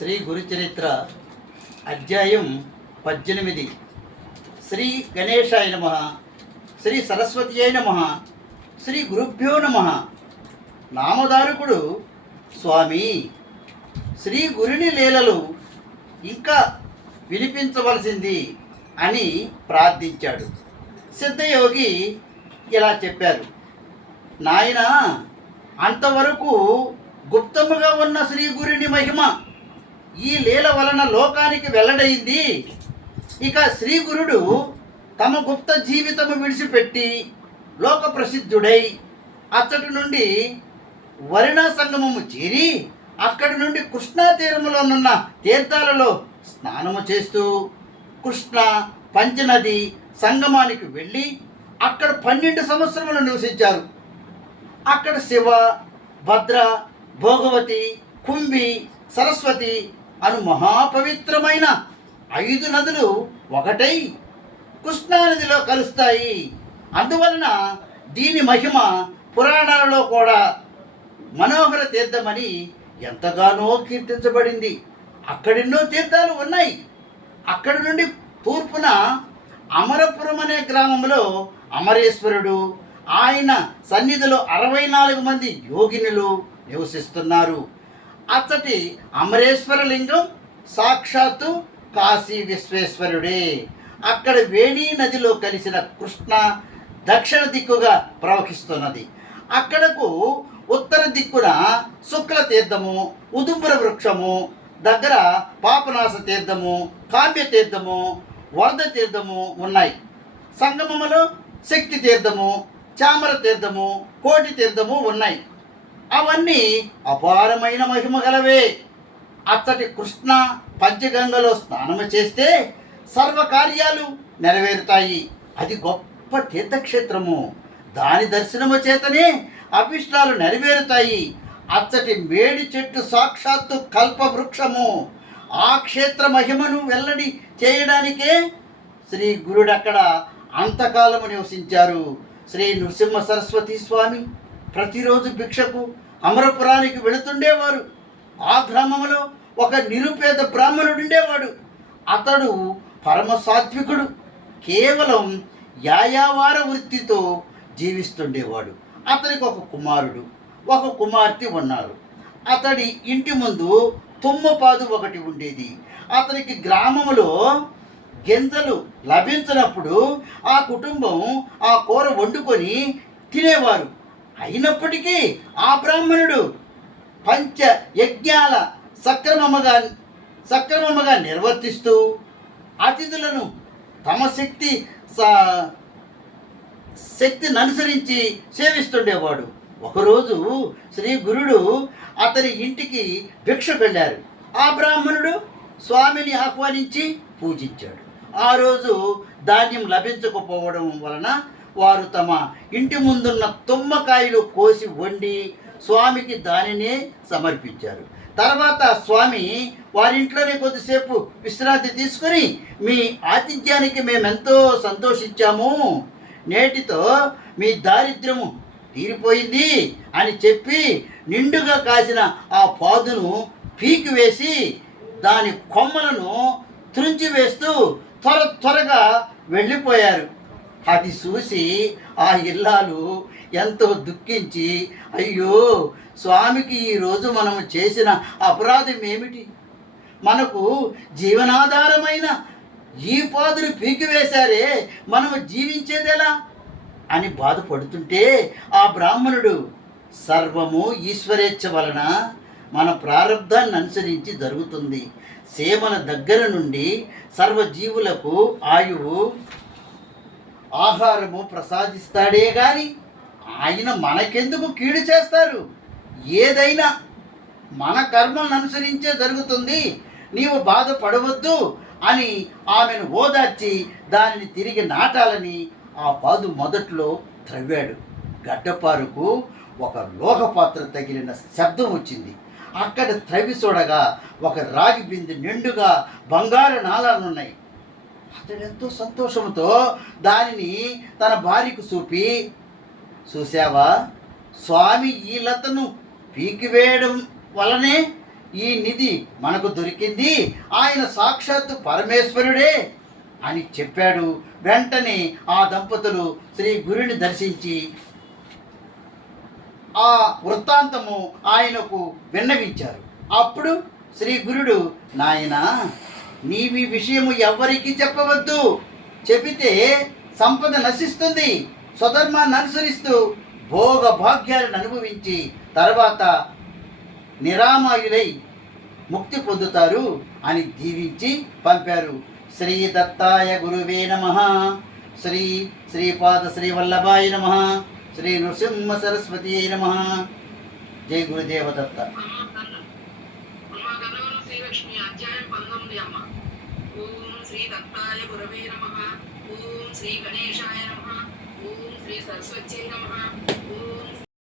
శ్రీ గురుచరిత్ర అధ్యాయం పద్దెనిమిది. శ్రీ గణేశాయ నమ శ్రీ సరస్వతి అయి నమ శ్రీ గురుభ్యో నమ. నామధారకుడు స్వామి శ్రీ గురుని లీలలు ఇంకా వినిపించవలసింది అని ప్రార్థించాడు. సిద్ధయోగి ఇలా చెప్పారు నాయన అంతవరకు గుప్తముగా ఉన్న శ్రీ గురుని మహిమ ఈ లీల వలన లోకానికి వెల్లడైంది. ఇక శ్రీ గురుడు తమ గుప్త జీవితము విడిచిపెట్టి లోక ప్రసిద్ధుడై అచ్చటి నుండి వరుణ సంగమము చేరి అక్కడి నుండి కృష్ణా తీరములోనున్న తీర్థాలలో స్నానము చేస్తూ కృష్ణ పంచనది సంగమానికి వెళ్ళి అక్కడ పన్నెండు సంవత్సరములు నివసించారు. అక్కడ శివ భద్ర భోగవతి కుంభి సరస్వతి అను మహాపవిత్రమైన ఐదు నదులు ఒకటై కృష్ణానదిలో కలుస్తాయి. అందువలన దీని మహిమ పురాణాలలో కూడా మనోహర తీర్థమని ఎంతగానో కీర్తించబడింది. అక్కడెన్నో తీర్థాలు ఉన్నాయి. అక్కడి నుండి తూర్పున అమరపురం అనే గ్రామంలో అమరేశ్వరుడు ఆయన సన్నిధిలో అరవై నాలుగు మంది యోగినులు నివసిస్తున్నారు. అచ్చటి అమరేశ్వర లింగం సాక్షాత్తు కాశీ విశ్వేశ్వరుడే. అక్కడ వేణీ నదిలో కలిసిన కృష్ణ దక్షిణ దిక్కుగా ప్రవహిస్తున్నది. అక్కడకు ఉత్తర దిక్కున శుక్ల తీర్థము ఉదుంబర వృక్షము దగ్గర పాపనాశ తీర్థము కావ్య తీర్థము వరద తీర్థము ఉన్నాయి. సంగమములో శక్తి తీర్థము చామర తీర్థము కోటి తీర్థము ఉన్నాయి. అవన్నీ అపారమైన మహిమ గలవే. అచ్చటి కృష్ణ పంచగంగలో స్నానము చేస్తే సర్వకార్యాలు నెరవేరుతాయి. అది గొప్ప తీర్థక్షేత్రము. దాని దర్శనము చేతనే అభిష్టాలు నెరవేరుతాయి. అచ్చటి మేడి చెట్టు సాక్షాత్తు కల్పవృక్షము. ఆ క్షేత్ర మహిమను వెల్లడి చేయడానికే శ్రీ గురుడు అక్కడ అంతకాలము నివసించారు. శ్రీ నృసింహ సరస్వతి స్వామి ప్రతిరోజు భిక్షకు అమరపురానికి వెళుతుండేవారు. ఆ గ్రామంలో ఒక నిరుపేద బ్రాహ్మణుడు ఉండేవాడు అతడు పరమ సాత్వికుడు. కేవలం యాయావార వృత్తితో జీవిస్తుండేవాడు. అతనికి ఒక కుమారుడు ఒక కుమార్తె ఉన్నారు. అతడి ఇంటి ముందు తుమ్మపాదు ఒకటి ఉండేది. అతనికి గ్రామంలో గింజలు లభించినప్పుడు ఆ కుటుంబం ఆ కూర వండుకొని తినేవారు. అయినప్పటికీ ఆ బ్రాహ్మణుడు పంచ యజ్ఞాల సక్రమముగా సక్రమముగా నిర్వర్తిస్తూ అతిథులను తమ శక్తి శక్తిని అనుసరించి సేవిస్తుండేవాడు. ఒకరోజు శ్రీ గురుడు అతని ఇంటికి భిక్షకు వెళ్ళారు. ఆ బ్రాహ్మణుడు స్వామిని ఆహ్వానించి పూజించాడు. ఆ రోజు ధాన్యం లభించకపోవడం వలన వారు తమ ఇంటి ముందున్న తుమ్మకాయలు కోసి వండి స్వామికి దానినే సమర్పించారు. తర్వాత స్వామి వారింట్లోనే కొద్దిసేపు విశ్రాంతి తీసుకొని మీ ఆతిథ్యానికి మేమెంతో సంతోషించాము. నేటితో మీ దారిద్ర్యము తీరిపోయింది అని చెప్పి నిండుగా కాసిన ఆ పాదును పీకివేసి దాని కొమ్మలను త్రుంచి వేస్తూ త్వర త్వరగా వెళ్ళిపోయారు. అది చూసి ఆ ఇల్లాలు ఎంతో దుఃఖించి అయ్యో స్వామికి ఈరోజు మనం చేసిన అపరాధం ఏమిటి? మనకు జీవనాధారమైన ఈ పాదులు పీకివేశారే మనం జీవించేదెలా? అని బాధపడుతుంటే ఆ బ్రాహ్మణుడు సర్వము ఈశ్వరేచ్ఛ వలన మన ప్రారంధాన్ని అనుసరించి జరుగుతుంది. సేమల దగ్గర నుండి సర్వజీవులకు ఆయువు ఆహారము ప్రసాదిస్తాడే గాని ఆయన మనకెందుకు కీడు చేస్తారు? ఏదైనా మన కర్మలను అనుసరించే జరుగుతుంది. నీవు బాధపడవద్దు అని ఆమెను ఓదార్చి దానిని తిరిగి నాటాలని ఆ పాదు మొదట్లో త్రవ్వాడు. గడ్డపారుకు ఒక లోహపాత్ర తగిలిన శబ్దం వచ్చింది. అక్కడ త్రవి చూడగా ఒక రాగి బింది నిండుగా బంగారు నాళాలున్నాయి. అతడెంతో సంతోషంతో దానిని తన భార్యకు చూపి చూసావా స్వామి ఈ లతను పీకివేయడం వలనే ఈ నిధి మనకు దొరికింది. ఆయన సాక్షాత్తు పరమేశ్వరుడే అని చెప్పాడు. వెంటనే ఆ దంపతులు శ్రీ గురుని దర్శించి ఆ వృత్తాంతము ఆయనకు విన్నవించారు. అప్పుడు శ్రీ గురుడు నాయన నీవి విషయము ఎవరికి చెప్పవద్దు. చెబితే సంపద నశిస్తుంది. స్వధర్మాన్ని అనుసరిస్తూ భోగ భాగ్యాలను అనుభవించి తర్వాత నిరామాయులై ముక్తి పొందుతారు అని దీవించి పంపారు. శ్రీ దత్తాయ గురువే నమ. శ్రీ శ్రీపాద శ్రీ వల్లభాయ నమ. శ్రీ నృసింహ సరస్వతి నమ. జై గురుదేవ దత్త. గణవరం శ్రీలక్ష్మి అధ్యాయం పంతొమ్మిది అమ్మ ఓం శ్రీ దత్తాయ గురవే నమ ఓం శ్రీ గణేశాయ నమ ఓం శ్రీ సరస్వత్యై నమ ఓం